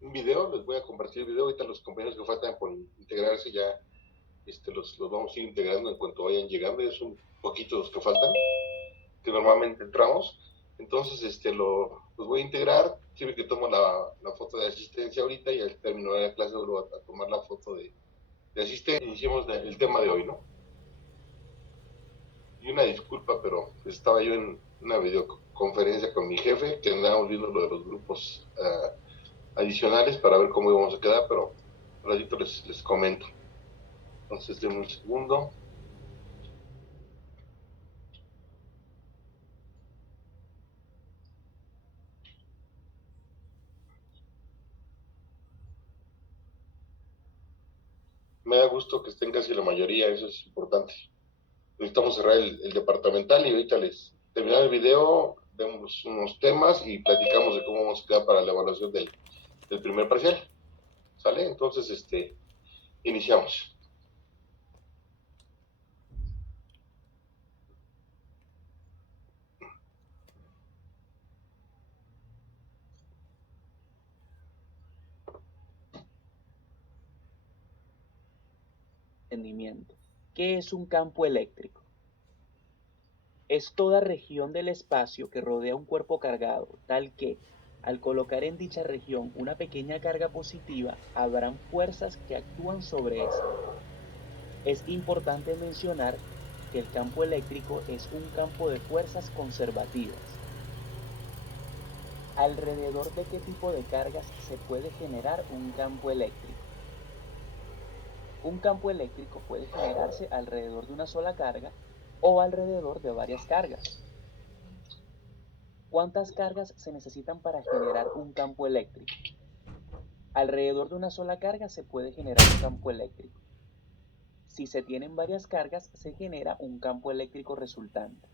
un video, les voy a compartir el video. Ahorita los compañeros que faltan por integrarse ya los vamos a ir integrando en cuanto vayan llegando. Es un poquito los que faltan, que normalmente entramos. Entonces, los voy a integrar. Sirve que tomo la foto de asistencia ahorita y al terminar la clase vuelvo a tomar la foto de asistencia. Iniciemos el tema de hoy, ¿no? Y una disculpa, pero estaba yo en una videoconferencia con mi jefe, que andábamos viendo lo de los grupos adicionales para ver cómo íbamos a quedar, pero un ratito les comento. Entonces, denme un segundo. Me da gusto que estén casi la mayoría, eso es importante. Necesitamos cerrar el departamental y ahorita les terminar el video, vemos unos temas y platicamos de cómo vamos a quedar para la evaluación del primer parcial. ¿Sale? Entonces, iniciamos. Entendimiento. ¿Qué es un campo eléctrico? Es toda región del espacio que rodea un cuerpo cargado, tal que, al colocar en dicha región una pequeña carga positiva, habrán fuerzas que actúan sobre ésta. Es importante mencionar que el campo eléctrico es un campo de fuerzas conservativas. ¿Alrededor de qué tipo de cargas se puede generar un campo eléctrico? Un campo eléctrico puede generarse alrededor de una sola carga o alrededor de varias cargas. ¿Cuántas cargas se necesitan para generar un campo eléctrico? Alrededor de una sola carga se puede generar un campo eléctrico. Si se tienen varias cargas, se genera un campo eléctrico resultante.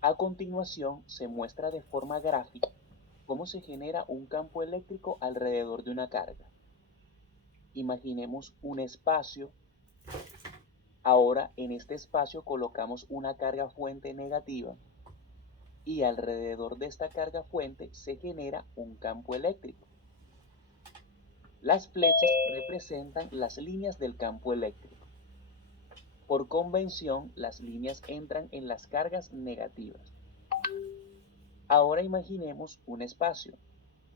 A continuación, se muestra de forma gráfica cómo se genera un campo eléctrico alrededor de una carga. Imaginemos un espacio. Ahora en este espacio colocamos una carga fuente negativa y alrededor de esta carga fuente se genera un campo eléctrico. Las flechas representan las líneas del campo eléctrico. Por convención, las líneas entran en las cargas negativas. Ahora imaginemos un espacio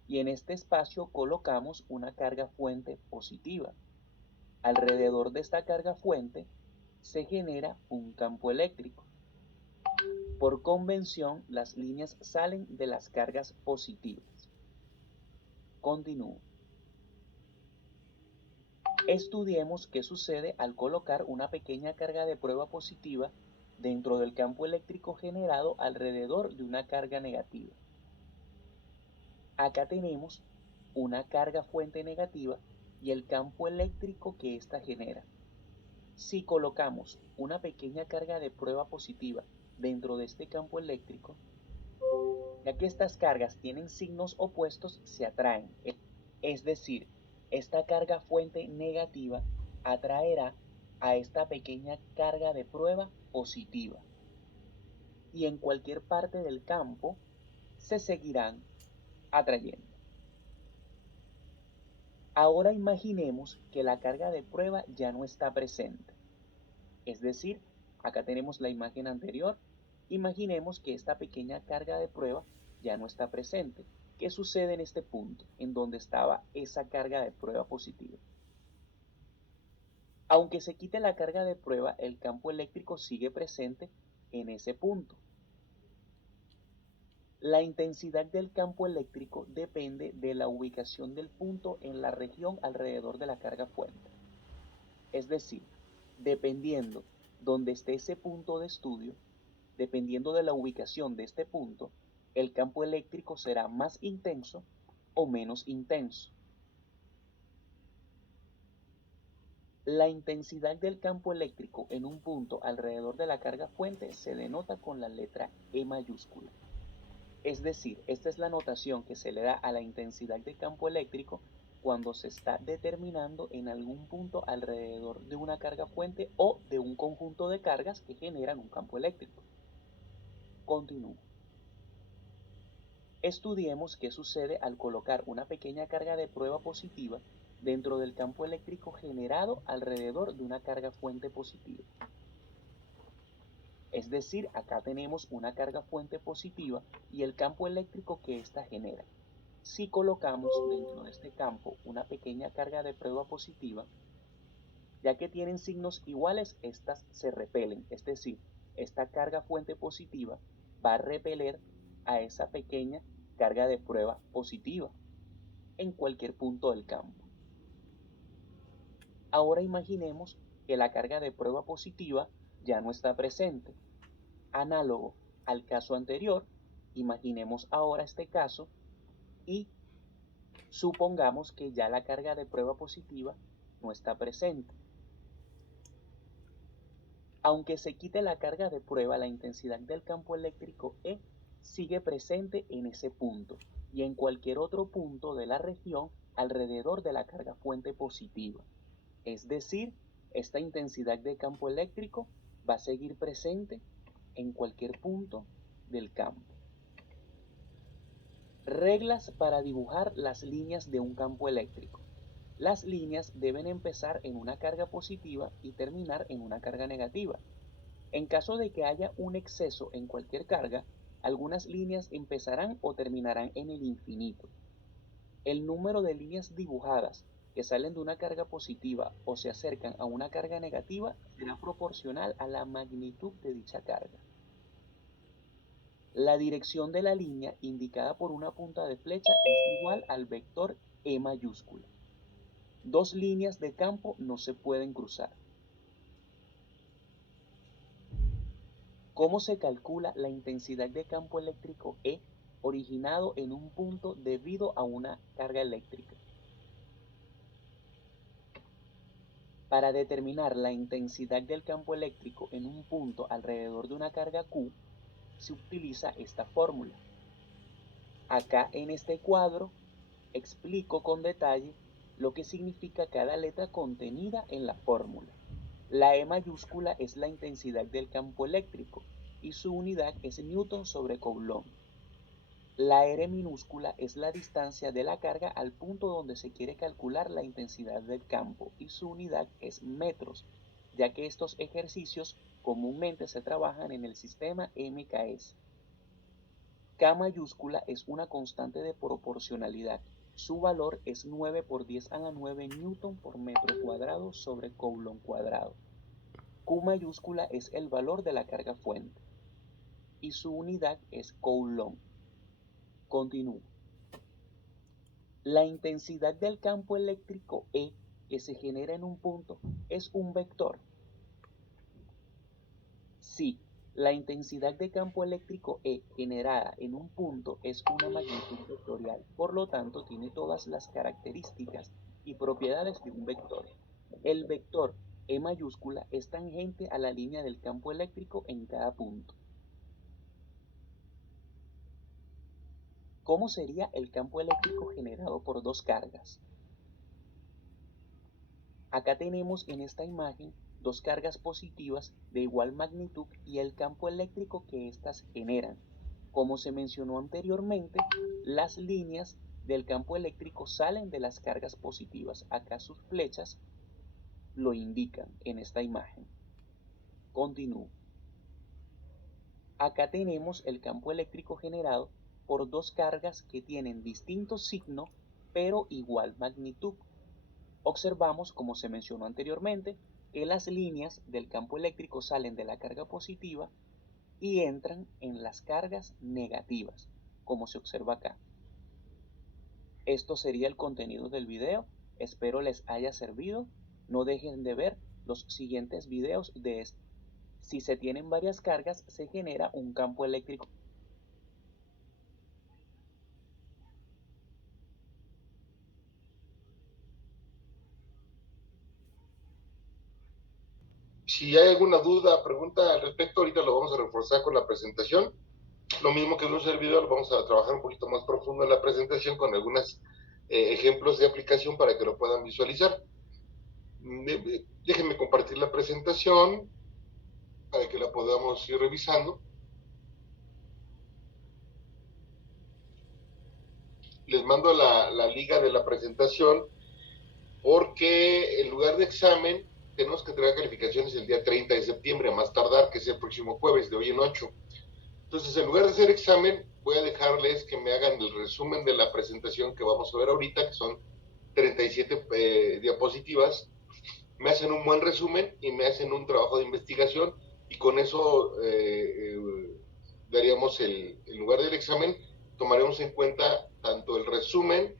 y en este espacio colocamos una carga fuente positiva. Alrededor de esta carga fuente se genera un campo eléctrico. Por convención, las líneas salen de las cargas positivas. Continúo. Estudiemos qué sucede al colocar una pequeña carga de prueba positiva dentro del campo eléctrico generado alrededor de una carga negativa. Acá tenemos una carga fuente negativa y el campo eléctrico que ésta genera. Si colocamos una pequeña carga de prueba positiva dentro de este campo eléctrico, ya que estas cargas tienen signos opuestos, se atraen. Es decir, esta carga fuente negativa atraerá a esta pequeña carga de prueba positiva. Y en cualquier parte del campo se seguirán atrayendo. Ahora imaginemos que la carga de prueba ya no está presente. Es decir, acá tenemos la imagen anterior. Imaginemos que esta pequeña carga de prueba ya no está presente. ¿Qué sucede en este punto, en donde estaba esa carga de prueba positiva? Aunque se quite la carga de prueba, el campo eléctrico sigue presente en ese punto. La intensidad del campo eléctrico depende de la ubicación del punto en la región alrededor de la carga fuente. Es decir, dependiendo donde esté ese punto de estudio, dependiendo de la ubicación de este punto, el campo eléctrico será más intenso o menos intenso. La intensidad del campo eléctrico en un punto alrededor de la carga fuente se denota con la letra E mayúscula. Es decir, esta es la notación que se le da a la intensidad del campo eléctrico cuando se está determinando en algún punto alrededor de una carga fuente o de un conjunto de cargas que generan un campo eléctrico. Continúo. Estudiemos qué sucede al colocar una pequeña carga de prueba positiva dentro del campo eléctrico generado alrededor de una carga fuente positiva. Es decir, acá tenemos una carga fuente positiva y el campo eléctrico que ésta genera. Si colocamos dentro de este campo una pequeña carga de prueba positiva, ya que tienen signos iguales, estas se repelen, es decir, esta carga fuente positiva va a repeler a esa pequeña carga de prueba positiva en cualquier punto del campo. Ahora imaginemos que la carga de prueba positiva ya no está presente. Análogo al caso anterior, imaginemos ahora este caso y supongamos que ya la carga de prueba positiva no está presente. Aunque se quite la carga de prueba, la intensidad del campo eléctrico E sigue presente en ese punto y en cualquier otro punto de la región alrededor de la carga fuente positiva. Es decir, esta intensidad de campo eléctrico va a seguir presente en cualquier punto del campo. Reglas para dibujar las líneas de un campo eléctrico. Las líneas deben empezar en una carga positiva y terminar en una carga negativa. En caso de que haya un exceso en cualquier carga, algunas líneas empezarán o terminarán en el infinito. El número de líneas dibujadas que salen de una carga positiva o se acercan a una carga negativa será proporcional a la magnitud de dicha carga. La dirección de la línea indicada por una punta de flecha es igual al vector E mayúscula. Dos líneas de campo no se pueden cruzar. ¿Cómo se calcula la intensidad de campo eléctrico E originado en un punto debido a una carga eléctrica? Para determinar la intensidad del campo eléctrico en un punto alrededor de una carga Q, se utiliza esta fórmula. Acá en este cuadro explico con detalle lo que significa cada letra contenida en la fórmula. La E mayúscula es la intensidad del campo eléctrico y su unidad es Newton sobre Coulomb. La R minúscula es la distancia de la carga al punto donde se quiere calcular la intensidad del campo y su unidad es metros, ya que estos ejercicios comúnmente se trabajan en el sistema MKS. K mayúscula es una constante de proporcionalidad. Su valor es 9 por 10 a la 9 newton por metro cuadrado sobre Coulomb cuadrado. Q mayúscula es el valor de la carga fuente y su unidad es Coulomb. Continúo. La intensidad del campo eléctrico E que se genera en un punto es un vector. Sí, la intensidad de campo eléctrico E generada en un punto es una magnitud vectorial, por lo tanto tiene todas las características y propiedades de un vector. El vector E mayúscula es tangente a la línea del campo eléctrico en cada punto. ¿Cómo sería el campo eléctrico generado por dos cargas? Acá tenemos en esta imagen dos cargas positivas de igual magnitud y el campo eléctrico que éstas generan. Como se mencionó anteriormente, las líneas del campo eléctrico salen de las cargas positivas. Acá sus flechas lo indican en esta imagen. Continúo. Acá tenemos el campo eléctrico generado por dos cargas que tienen distinto signo pero igual magnitud. Observamos, como se mencionó anteriormente, que las líneas del campo eléctrico salen de la carga positiva y entran en las cargas negativas, como se observa acá. Esto sería el contenido del video. Espero les haya servido. No dejen de ver los siguientes videos de esto. Si se tienen varias cargas, se genera un campo eléctrico. Si hay alguna duda, pregunta al respecto, ahorita lo vamos a reforzar con la presentación. Lo mismo que en un servidor, vamos a trabajar un poquito más profundo en la presentación con algunos ejemplos de aplicación para que lo puedan visualizar. Déjenme compartir la presentación para que la podamos ir revisando. les mando la liga de la presentación, porque en lugar de examen tenemos que entregar calificaciones el día 30 de septiembre, a más tardar, que es el próximo jueves, de hoy en 8. Entonces, en lugar de hacer examen, voy a dejarles que me hagan el resumen de la presentación que vamos a ver ahorita, que son 37 diapositivas. Me hacen un buen resumen y me hacen un trabajo de investigación, y con eso daríamos en lugar del examen, tomaremos en cuenta tanto el resumen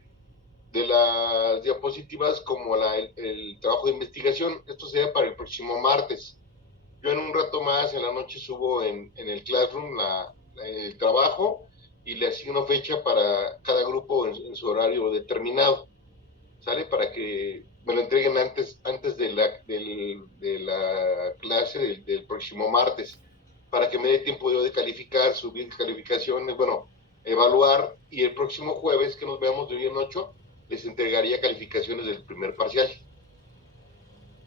de las diapositivas como el trabajo de investigación. Esto sería para el próximo martes. Yo en un rato más, en la noche, subo en el Classroom el trabajo y le asigno fecha para cada grupo en su horario determinado, ¿sale? Para que me lo entreguen antes de la clase del próximo martes, para que me dé tiempo yo de calificar, subir calificaciones, bueno, evaluar, y el próximo jueves que nos veamos de hoy en 8, les entregaría calificaciones del primer parcial.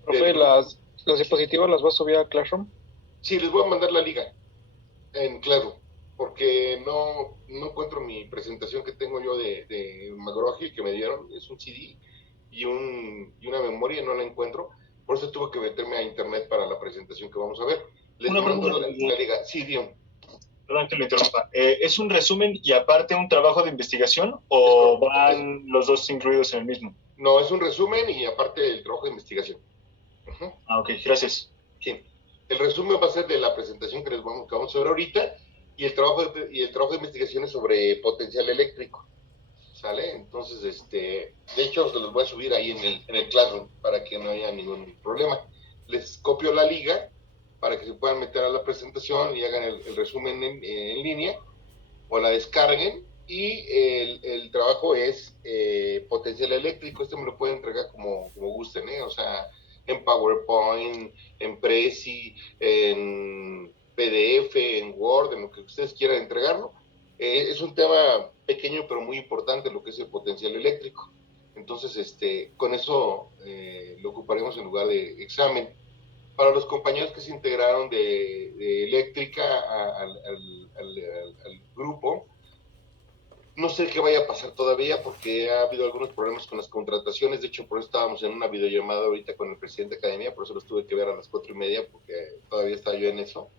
Profe, ¿las diapositivas las vas a subir a Classroom? Sí, les voy a mandar la liga en Classroom, porque no encuentro mi presentación que tengo yo de McGraw-Hill que me dieron. Es un CD y una memoria, y no la encuentro. Por eso tuve que meterme a internet para la presentación que vamos a ver. Les mando la liga. Sí, Dion. Perdón que lo interrumpa. ¿Es un resumen y aparte un trabajo de investigación o van los dos incluidos en el mismo? No, es un resumen y aparte el trabajo de investigación. Ok, gracias. Sí. El resumen va a ser de la presentación que vamos a ver ahorita, y el trabajo de investigación es sobre potencial eléctrico, ¿sale? Entonces, de hecho, se los voy a subir ahí en el Classroom para que no haya ningún problema. Les copio la liga para que se puedan meter a la presentación y hagan el resumen en línea, o la descarguen, y el trabajo es potencial eléctrico. Me lo pueden entregar como gusten, o sea, en PowerPoint, en Prezi, en PDF, en Word, en lo que ustedes quieran entregarlo. Es un tema pequeño pero muy importante, lo que es el potencial eléctrico. Entonces, con eso lo ocuparemos en lugar de examen. Para los compañeros que se integraron de eléctrica al grupo, no sé qué vaya a pasar todavía, porque ha habido algunos problemas con las contrataciones. De hecho, por eso estábamos en una videollamada ahorita con el presidente de academia, por eso los tuve que ver a las 4:30, porque todavía estaba yo en eso.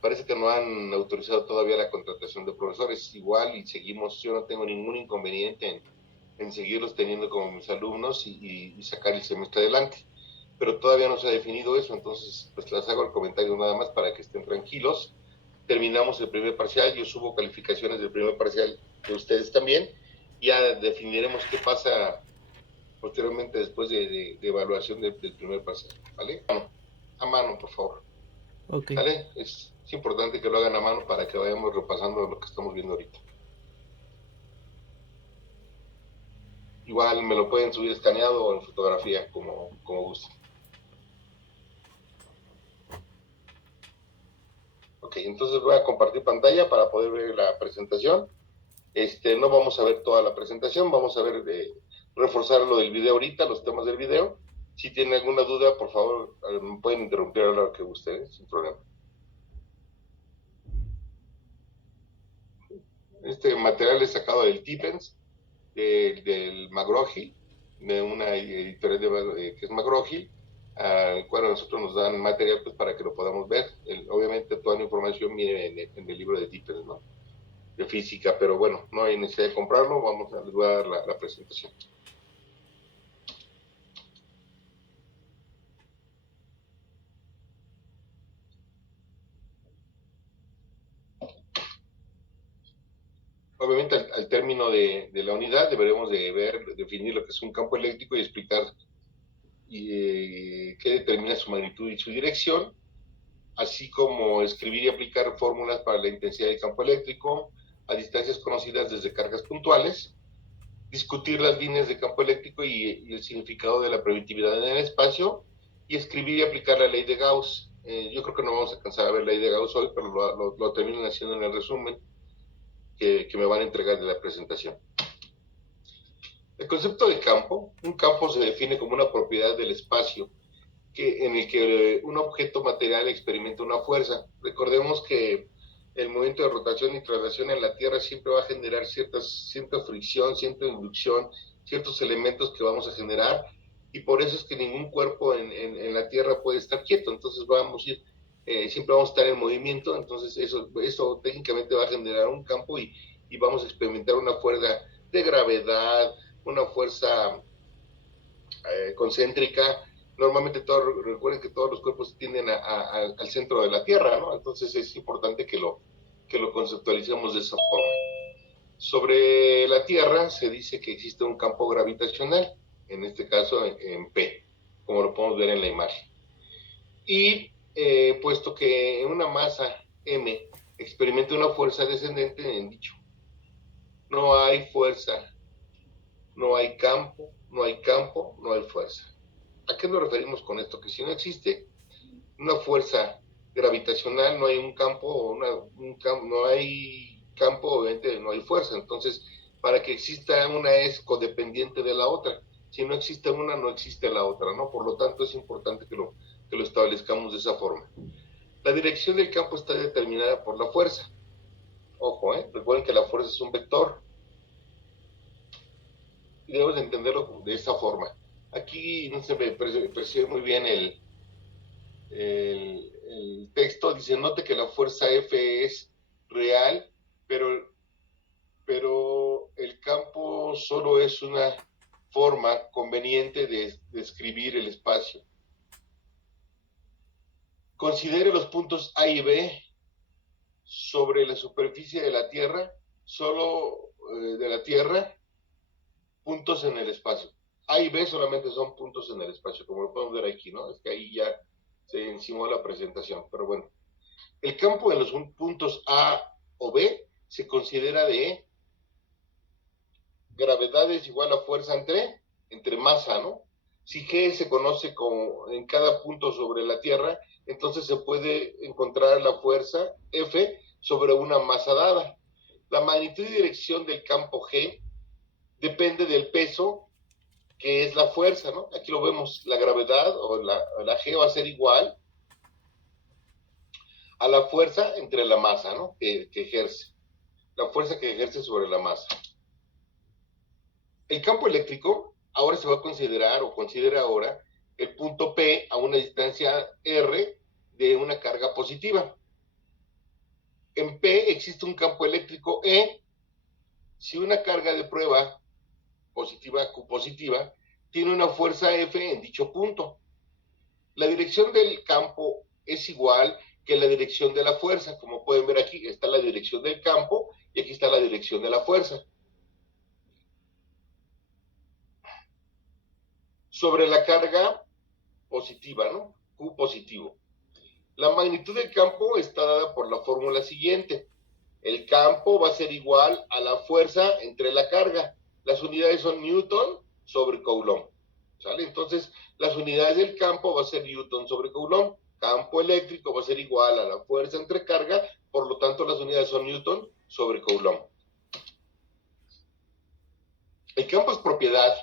Parece que no han autorizado todavía la contratación de profesores. Igual, y seguimos, yo no tengo ningún inconveniente en seguirlos teniendo como mis alumnos y sacar el semestre adelante. Pero todavía no se ha definido eso, entonces pues les hago el comentario nada más para que estén tranquilos. Terminamos el primer parcial, yo subo calificaciones del primer parcial de ustedes también, ya definiremos qué pasa posteriormente después de evaluación del primer parcial, ¿vale? A mano, por favor. Ok. ¿Vale? Es importante que lo hagan a mano para que vayamos repasando lo que estamos viendo ahorita. Igual me lo pueden subir escaneado o en fotografía, como gusten. Ok, entonces voy a compartir pantalla para poder ver la presentación. No vamos a ver toda la presentación, vamos a ver reforzar lo del video ahorita, los temas del video. Si tienen alguna duda, por favor, me pueden interrumpir a lo que gusten, sin problema. Este material es sacado del Tipens, del McGraw-Hill, de una editorial que es McGraw-Hill, al cual a nosotros nos dan material pues para que lo podamos ver. Obviamente toda la información viene en el libro de Tipens, ¿no? De física, pero bueno, no hay necesidad de comprarlo. Les voy a dar la presentación. Obviamente al término de la unidad deberemos de definir lo que es un campo eléctrico y explicar qué determina su magnitud y su dirección, así como escribir y aplicar fórmulas para la intensidad del campo eléctrico a distancias conocidas desde cargas puntuales, discutir las líneas de campo eléctrico y el significado de la permitividad en el espacio, y escribir y aplicar la ley de Gauss. Yo creo que no vamos a alcanzar a ver la ley de Gauss hoy, pero lo terminan haciendo en el resumen que me van a entregar de la presentación. El concepto de campo: un campo se define como una propiedad del espacio en el que un objeto material experimenta una fuerza. Recordemos que el movimiento de rotación y traslación en la Tierra siempre va a generar cierta fricción, cierta inducción, ciertos elementos que vamos a generar, y por eso es que ningún cuerpo en la Tierra puede estar quieto. Entonces vamos a ir, siempre vamos a estar en movimiento. Entonces eso técnicamente va a generar un campo, y vamos a experimentar una fuerza de gravedad, una fuerza concéntrica. Normalmente recuerden que todos los cuerpos tienden al centro de la Tierra, ¿no? Entonces es importante que lo conceptualicemos de esa forma. Sobre la Tierra se dice que existe un campo gravitacional, en este caso en P, como lo podemos ver en la imagen. Y puesto que una masa M experimenta una fuerza descendente en dicho, no hay fuerza, no hay campo, no hay campo, no hay fuerza. ¿A qué nos referimos con esto? Que si no existe una fuerza gravitacional, no hay un campo, no hay campo, obviamente no hay fuerza. Entonces, para que exista una es codependiente de la otra. Si no existe una, no existe la otra, ¿no? Por lo tanto, es importante que lo establezcamos de esa forma. La dirección del campo está determinada por la fuerza. Ojo, recuerden que la fuerza es un vector. Y debemos entenderlo de esa forma. Aquí no se me percibe muy bien el texto. Dice: note que la fuerza F es real, pero el campo solo es una forma conveniente de describir el espacio. Considere los puntos A y B sobre la superficie de la Tierra, solo de la Tierra, puntos en el espacio. A y B solamente son puntos en el espacio, como lo podemos ver aquí, ¿no? Es que ahí ya se encimó la presentación, pero bueno. El campo en los puntos A o B se considera de gravedad es igual a fuerza entre masa, ¿no? Si G se conoce como en cada punto sobre la Tierra, entonces se puede encontrar la fuerza F sobre una masa dada. La magnitud y dirección del campo G depende del peso, que es la fuerza, ¿no? Aquí lo vemos, la gravedad o la G va a ser igual a la fuerza entre la masa, ¿no? Que ejerce, la fuerza que ejerce sobre la masa. El campo eléctrico ahora se va a considerar, o considera ahora, el punto P a una distancia R de una carga positiva. En P existe un campo eléctrico E si una carga de prueba positiva, Q positiva, tiene una fuerza F en dicho punto. La dirección del campo es igual que la dirección de la fuerza. Como pueden ver aquí, está la dirección del campo y aquí está la dirección de la fuerza. Sobre la carga positiva, ¿no? Q positivo. La magnitud del campo está dada por la fórmula siguiente. El campo va a ser igual a la fuerza entre la carga. Las unidades son Newton sobre Coulomb, ¿sale? Entonces, las unidades del campo va a ser Newton sobre Coulomb. Campo eléctrico va a ser igual a la fuerza entre carga, por lo tanto, las unidades son Newton sobre Coulomb. El campo es propiedad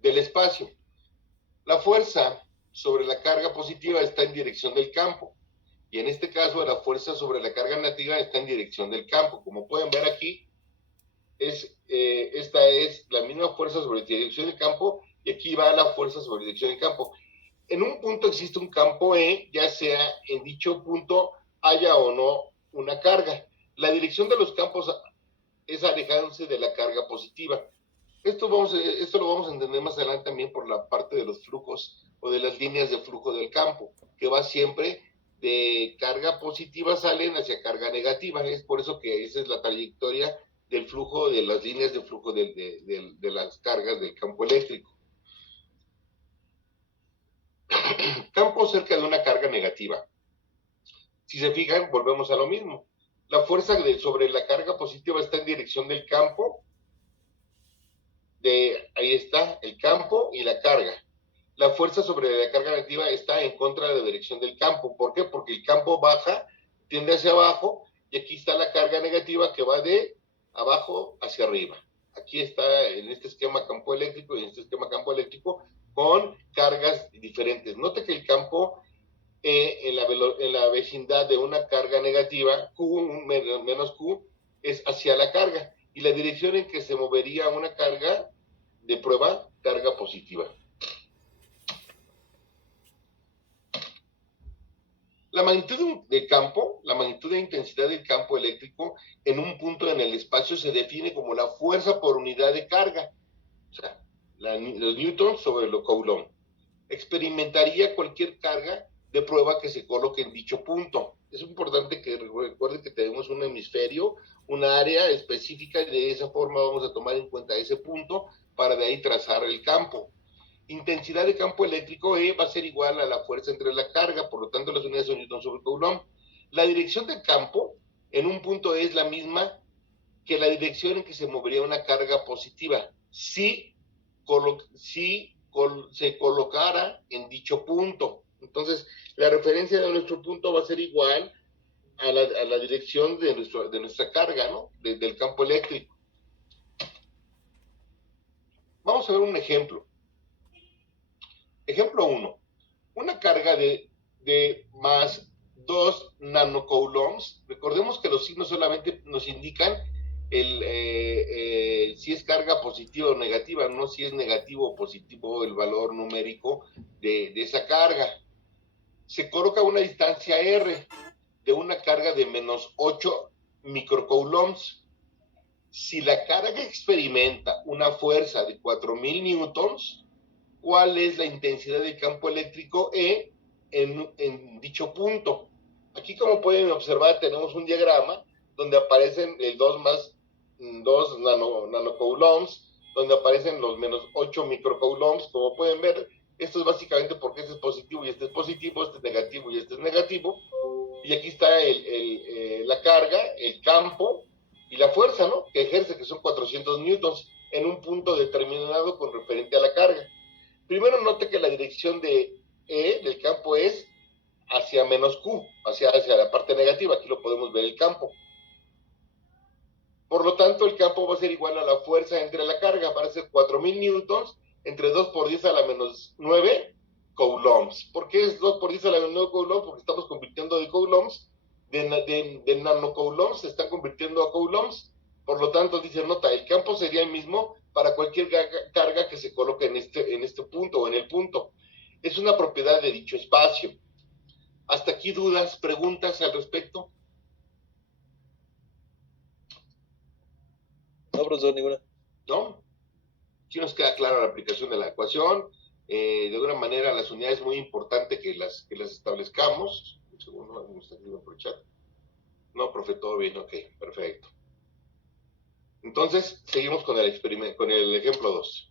del espacio. La fuerza sobre la carga positiva está en dirección del campo. Y en este caso, la fuerza sobre la carga negativa está en dirección del campo. Como pueden ver aquí, esta es la misma fuerza sobre dirección del campo, y aquí va la fuerza sobre dirección del campo. En un punto existe un campo E, ya sea en dicho punto haya o no una carga. La dirección de los campos es alejándose de la carga positiva. Esto lo vamos a entender más adelante también por la parte de los flujos o de las líneas de flujo del campo, que va siempre de carga positiva salen hacia carga negativa. Es por eso que esa es la trayectoria del flujo, de las líneas de flujo de las cargas del campo eléctrico. Campo cerca de una carga negativa. Si se fijan, volvemos a lo mismo. La fuerza sobre la carga positiva está en dirección del campo. Ahí está el campo y la carga. La fuerza sobre la carga negativa está en contra de la dirección del campo. ¿Por qué? Porque el campo baja, tiende hacia abajo, y aquí está la carga negativa que va de abajo hacia arriba. Aquí está en este esquema campo eléctrico y en este esquema campo eléctrico con cargas diferentes. Note que el campo E en la vecindad de una carga negativa, Q, menos Q, es hacia la carga. Y la dirección en que se movería una carga de prueba, carga positiva. La magnitud de campo, la magnitud de intensidad del campo eléctrico en un punto en el espacio se define como la fuerza por unidad de carga, o sea, los newtons sobre los coulomb. Experimentaría cualquier carga de prueba que se coloque en dicho punto. Es importante que recuerden que tenemos un hemisferio, una área específica, y de esa forma vamos a tomar en cuenta ese punto para de ahí trazar el campo. Intensidad de campo eléctrico E va a ser igual a la fuerza entre la carga, por lo tanto las unidades son newton sobre coulomb. La dirección del campo en un punto E es la misma que la dirección en que se movería una carga positiva, si se colocara en dicho punto. Entonces, la referencia de nuestro punto va a ser igual a la dirección de nuestra carga, ¿no? Del campo eléctrico. Vamos a ver un ejemplo. Ejemplo 1. Una carga de más 2 nanocoulombs. Recordemos que los signos solamente nos indican si es carga positiva o negativa, no si es negativo o positivo el valor numérico de esa carga. Se coloca a una distancia R de una carga de menos 8 microcoulombs. Si la carga experimenta una fuerza de 4000 newtons, ¿cuál es la intensidad del campo eléctrico E en dicho punto? Aquí, como pueden observar, tenemos un diagrama donde aparecen el 2 más 2 nanocoulombs, donde aparecen los menos 8 microcoulombs. Como pueden ver, esto es básicamente porque este es positivo y este es positivo, este es negativo y este es negativo. Y aquí está la carga, el campo y la fuerza, ¿no?, que ejerce, que son 400 newtons en un punto determinado con referente a la carga. Primero note que la dirección de E del campo es hacia menos Q, hacia la parte negativa. Aquí lo podemos ver el campo. Por lo tanto, el campo va a ser igual a la fuerza entre la carga. Van a ser 4000 newtons entre 2 por 10 a la menos 9 coulombs. ¿Por qué es 2 por 10 a la menos 9 coulombs? Porque estamos convirtiendo de coulombs, de nanocoulombs se están convirtiendo a coulombs. Por lo tanto, dice, nota, el campo sería el mismo para cualquier carga que se coloque en este punto o en el punto. Es una propiedad de dicho espacio. ¿Hasta aquí dudas, preguntas al respecto? No, profesor, ninguna. ¿No? Aquí nos queda clara la aplicación de la ecuación. De alguna manera, las unidades es muy importante que las establezcamos. Un segundo, me está escribiendo por el chat. No, profe, todo bien, ok, perfecto. Entonces, seguimos con el ejemplo 2.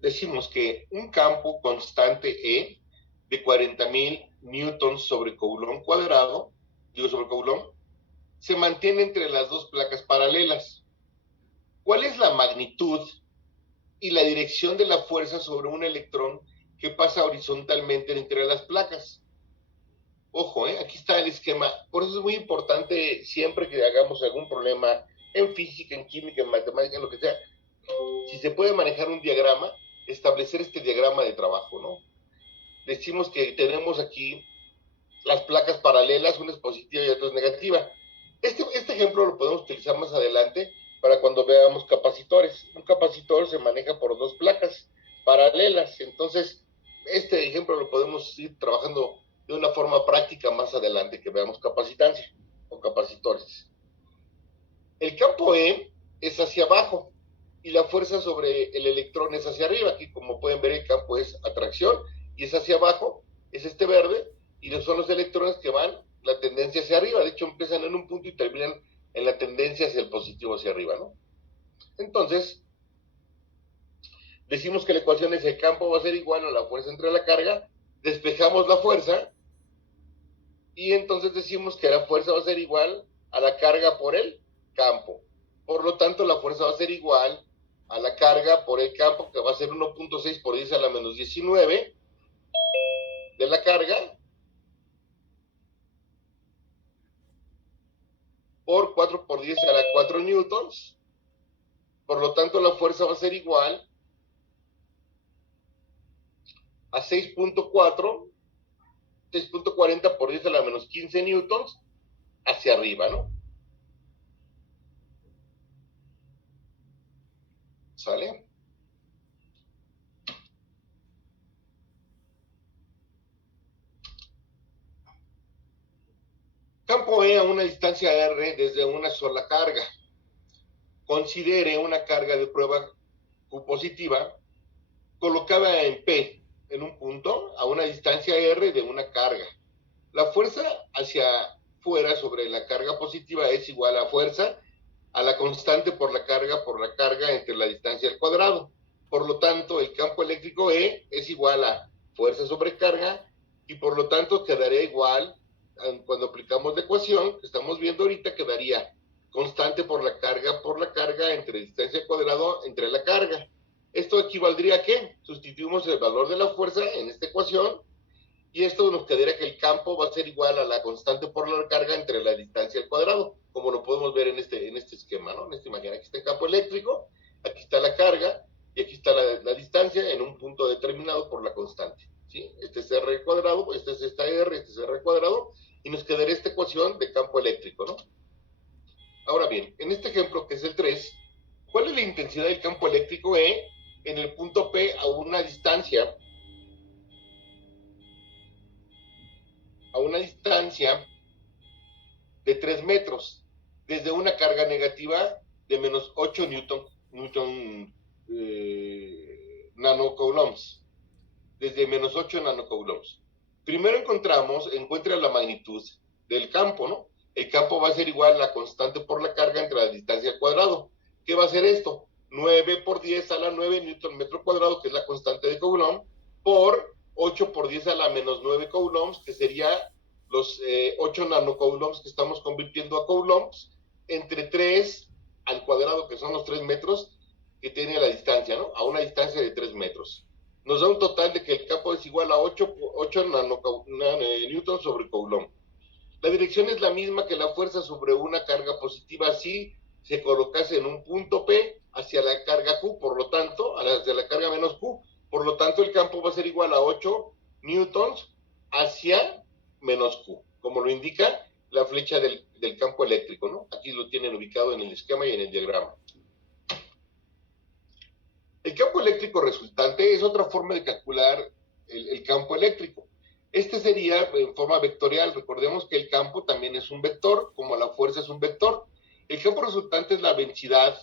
Decimos que un campo constante E de 40.000 newtons sobre coulomb cuadrado, sobre coulomb, se mantiene entre las dos placas paralelas. ¿Cuál es la magnitud y la dirección de la fuerza sobre un electrón que pasa horizontalmente entre las placas? Ojo, aquí está el esquema. Por eso es muy importante, siempre que hagamos algún problema en física, en química, en matemática, en lo que sea, si se puede manejar un diagrama, establecer este diagrama de trabajo, ¿no? Decimos que tenemos aquí las placas paralelas, una es positiva y otra es negativa. Este ejemplo lo podemos utilizar más adelante para cuando veamos capacitores. Un capacitor se maneja por dos placas paralelas. Entonces, este ejemplo lo podemos ir trabajando de una forma práctica más adelante que veamos capacitancia o capacitores. El campo E es hacia abajo y la fuerza sobre el electrón es hacia arriba. Aquí, como pueden ver, el campo es atracción y es hacia abajo, es este verde, y son los electrones que van la tendencia hacia arriba. De hecho, empiezan en un punto y terminan en la tendencia hacia el positivo hacia arriba, ¿no? Entonces, decimos que la ecuación es: el campo va a ser igual a la fuerza entre la carga, despejamos la fuerza, y entonces decimos que la fuerza va a ser igual a la carga por el campo. Por lo tanto, la fuerza va a ser igual a la carga por el campo, que va a ser 1.6 por 10 a la menos 19 de la carga, por 4 por 10 a la 4 newtons. Por lo tanto, la fuerza va a ser igual a 6.40 por 10 a la menos 15 newtons hacia arriba, ¿no? ¿Sale? Campo E a una distancia R desde una sola carga. Considere una carga de prueba Q positiva colocada en P, en un punto, a una distancia R de una carga. La fuerza hacia fuera sobre la carga positiva es igual a fuerza a la constante por la carga entre la distancia al cuadrado. Por lo tanto, el campo eléctrico E es igual a fuerza sobre carga y por lo tanto quedaría igual, cuando aplicamos la ecuación que estamos viendo ahorita, quedaría constante por la carga entre distancia al cuadrado entre la carga. ¿Esto equivaldría a qué? Sustituimos el valor de la fuerza en esta ecuación y esto nos quedaría que el campo va a ser igual a la constante por la carga entre la distancia al cuadrado, como lo podemos ver en este esquema, ¿no? En esta imagen. Aquí está el campo eléctrico, aquí está la carga y aquí está la distancia en un punto determinado por la constante, ¿sí? Este es R cuadrado, este es esta R, este es R cuadrado, y nos quedaría esta ecuación de campo eléctrico, ¿no? Ahora bien, en este ejemplo, que es el 3, ¿cuál es la intensidad del campo eléctrico E en el punto P a una distancia de 3 metros, desde una carga negativa de menos 8 nanocoulombs, desde menos 8 nanocoulombs. Primero encuentra la magnitud del campo, ¿no? El campo va a ser igual a la constante por la carga entre la distancia al cuadrado. ¿Qué va a ser esto? 9 por 10 a la 9 newton metro cuadrado, que es la constante de Coulomb, por 8 por 10 a la menos 9 coulombs, que sería los 8 nanocoulombs que estamos convirtiendo a coulombs, entre 3 al cuadrado, que son los 3 metros que tiene la distancia, ¿no? A una distancia de 3 metros. Nos da un total de que el campo es igual a 8 newtons sobre coulomb. La dirección es la misma que la fuerza sobre una carga positiva si se colocase en un punto P hacia la carga Q, por lo tanto, hacia la carga menos Q. Por lo tanto, el campo va a ser igual a 8 newtons hacia menos Q, como lo indica la flecha del campo eléctrico, ¿no? Aquí lo tienen ubicado en el esquema y en el diagrama. El campo eléctrico resultante es otra forma de calcular el campo eléctrico. Este sería en forma vectorial. Recordemos que el campo también es un vector, como la fuerza es un vector. El campo resultante es la densidad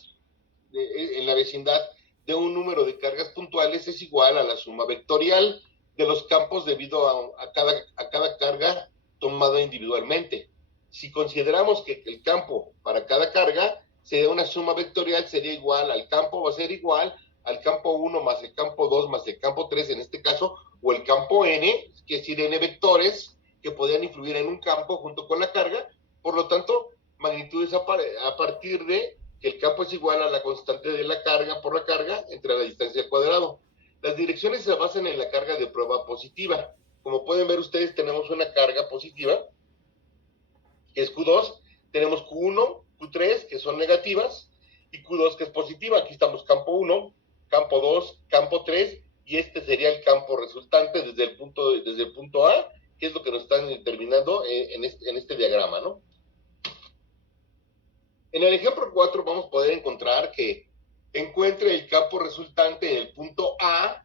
en la vecindad de un número de cargas puntuales es igual a la suma vectorial de los campos debido a cada carga tomada individualmente. Si consideramos que el campo para cada carga sería una suma vectorial, sería igual al campo, va a ser igual al campo 1 más el campo 2 más el campo 3 en este caso, o el campo n, que es decir, n vectores que podrían influir en un campo junto con la carga. Por lo tanto, magnitudes a partir de que el campo es igual a la constante de la carga por la carga entre la distancia al cuadrado. Las direcciones se basan en la carga de prueba positiva. Como pueden ver ustedes, tenemos una carga positiva, que es Q2, tenemos Q1, Q3, que son negativas, y Q2, que es positiva. Aquí estamos campo 1, campo 2, campo 3, y este sería el campo resultante desde el punto A, que es lo que nos están determinando en este diagrama, ¿no? En el ejemplo 4 vamos a poder encontrar que encuentre el campo resultante en el punto A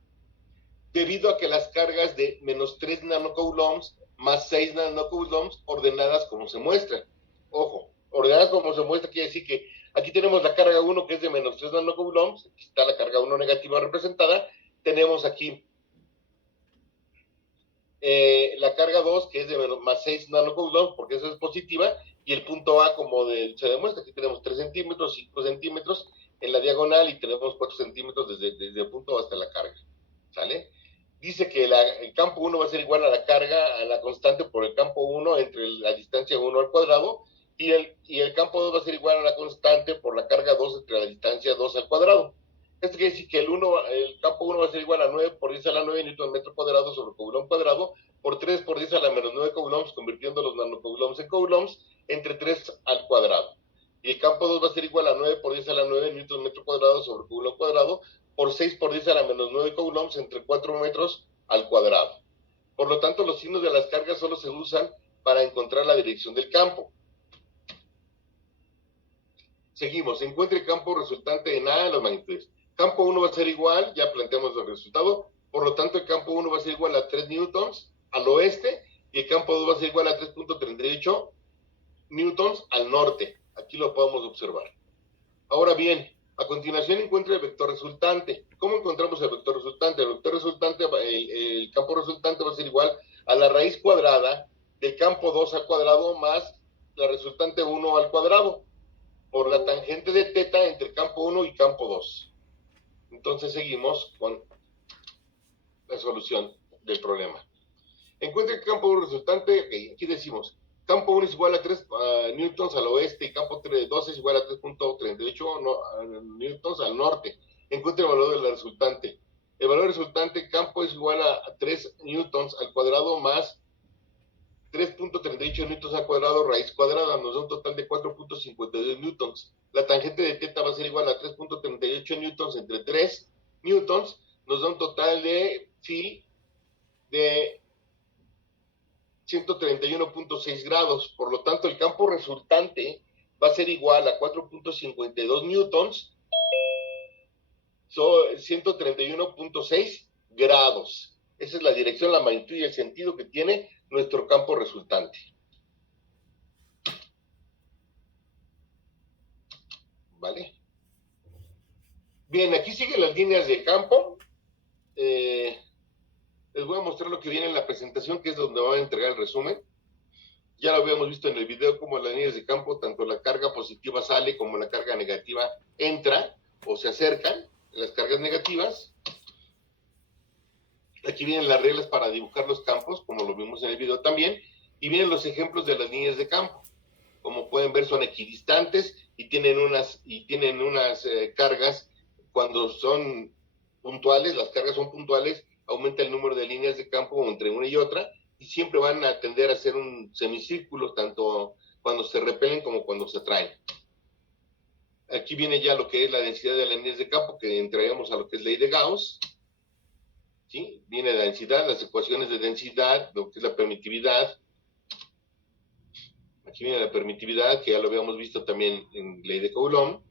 debido a que las cargas de menos 3 nanocoulombs más 6 nanocoulombs ordenadas como se muestra. Ojo, ordenadas como se muestra quiere decir que aquí tenemos la carga 1 que es de menos 3 nanocoulombs, aquí está la carga 1 negativa representada, tenemos aquí la carga 2 que es de menos, más 6 nanocoulombs porque eso es positiva, y el punto A como se demuestra, aquí tenemos 3 centímetros, 5 centímetros en la diagonal y tenemos 4 centímetros desde el punto A hasta la carga, ¿sale? Dice que el campo 1 va a ser igual a la carga, a la constante por el campo 1 entre la distancia 1 al cuadrado, y el campo 2 va a ser igual a la constante por la carga 2 entre la distancia 2 al cuadrado. Esto quiere decir que el campo 1 va a ser igual a 9 por 10 a la 9 newton metro cuadrado sobre coulomb cuadrado, por 3 por 10 a la menos 9 coulombs, convirtiendo los nanocoulombs en coulombs, entre 3 al cuadrado. Y el campo 2 va a ser igual a 9 por 10 a la 9 newton metro cuadrado sobre coulomb cuadrado, por 6 por 10 a la menos 9 coulombs, entre 4 metros al cuadrado. Por lo tanto, los signos de las cargas solo se usan para encontrar la dirección del campo. Seguimos. Encuentre el campo resultante en A en las magnitudes. Campo 1 va a ser igual, ya planteamos el resultado, por lo tanto el campo 1 va a ser igual a 3 newtons al oeste y el campo 2 va a ser igual a 3.38 newtons al norte. Aquí lo podemos observar. Ahora bien, a continuación encuentra el vector resultante. ¿Cómo encontramos el vector resultante? El vector resultante, el campo resultante va a ser igual a la raíz cuadrada del campo 2 al cuadrado más la resultante 1 al cuadrado por la tangente de teta entre campo 1 y campo 2. Entonces seguimos con la solución del problema. Encuentra el campo resultante, aquí decimos, campo 1 es igual a 3 newtons al oeste y campo 2 es igual a 3.38 newtons al norte. Encuentra el valor del resultante. El valor resultante, campo es igual a 3 newtons al cuadrado más 3.38 newtons al cuadrado raíz cuadrada, nos da un total de 4.52 newtons. La tangente de teta va a ser igual a 3.38 newtons entre 3 newtons, nos da un total de phi de 131.6 grados. Por lo tanto, el campo resultante va a ser igual a 4.52 newtons, 131.6 grados. Esa es la dirección, la magnitud y el sentido que tiene nuestro campo resultante. ¿Vale? Bien, aquí siguen las líneas de campo. Les voy a mostrar lo que viene en la presentación, que es donde van a entregar el resumen. Ya lo habíamos visto en el video, como las líneas de campo, tanto la carga positiva sale como la carga negativa entra o se acercan. Las cargas negativas. Aquí vienen las reglas para dibujar los campos, como lo vimos en el video también, y vienen los ejemplos de las líneas de campo. Como pueden ver, son equidistantes y tienen unas cargas cuando son puntuales, las cargas son puntuales, aumenta el número de líneas de campo entre una y otra, y siempre van a tender a ser un semicírculo, tanto cuando se repelen como cuando se atraen. Aquí viene ya lo que es la densidad de las líneas de campo, que entraríamos a lo que es ley de Gauss. ¿Sí? Viene la densidad, las ecuaciones de densidad, lo que es la permitividad. Aquí viene la permitividad, que ya lo habíamos visto también en ley de Coulomb.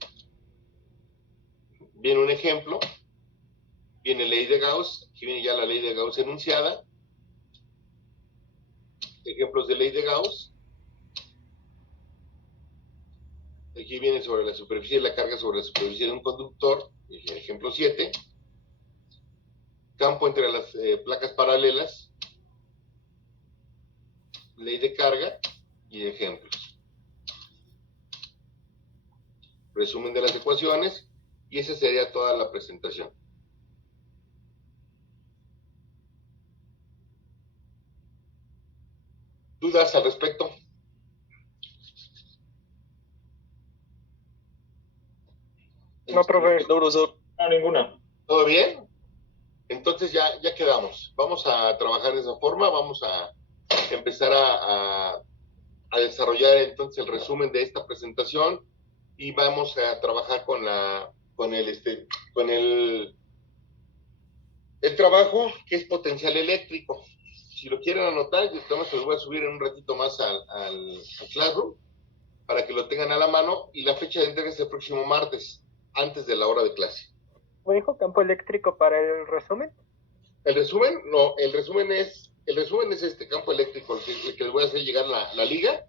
Viene un ejemplo. Viene ley de Gauss. Aquí viene ya la ley de Gauss enunciada. Ejemplos de ley de Gauss. Aquí viene sobre la superficie de la carga sobre la superficie de un conductor. Ejemplo 7. Campo entre las placas paralelas, ley de carga y ejemplos. Resumen de las ecuaciones y esa sería toda la presentación. ¿Dudas al respecto? No, profe. No, profesor. No, ninguna. ¿Todo bien? Entonces ya quedamos. Vamos a trabajar de esa forma, vamos a empezar a desarrollar entonces el resumen de esta presentación y vamos a trabajar con el trabajo que es potencial eléctrico. Si lo quieren anotar, yo también se los voy a subir en un ratito más al Classroom para que lo tengan a la mano, y la fecha de entrega es el próximo martes, antes de la hora de clase. ¿Me dijo campo eléctrico para el resumen? ¿El resumen? No, el resumen es este campo eléctrico, el que les voy a hacer llegar la liga,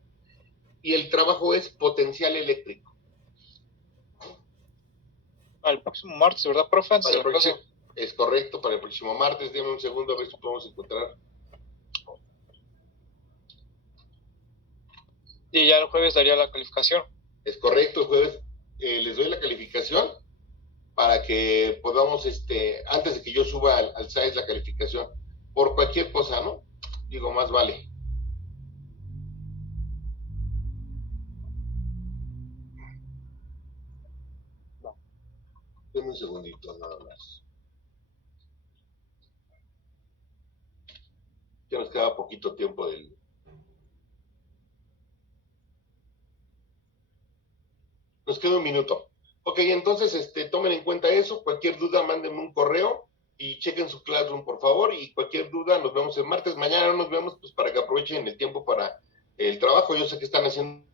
y el trabajo es potencial eléctrico. Al próximo martes, ¿verdad, profe? Antes de la clase. Es correcto, para el próximo martes. Denme un segundo a ver si podemos encontrar. Y ya el jueves daría la calificación. Es correcto, el jueves les doy la calificación para que podamos, antes de que yo suba al site la calificación, por cualquier cosa, ¿no? Digo, más vale. Denme un segundito, nada más. Ya nos queda poquito tiempo del... Nos queda un minuto. Ok, entonces tomen en cuenta eso. Cualquier duda, mándenme un correo y chequen su Classroom, por favor, y cualquier duda, nos vemos el martes. Mañana nos vemos, pues para que aprovechen el tiempo para el trabajo. Yo sé que están haciendo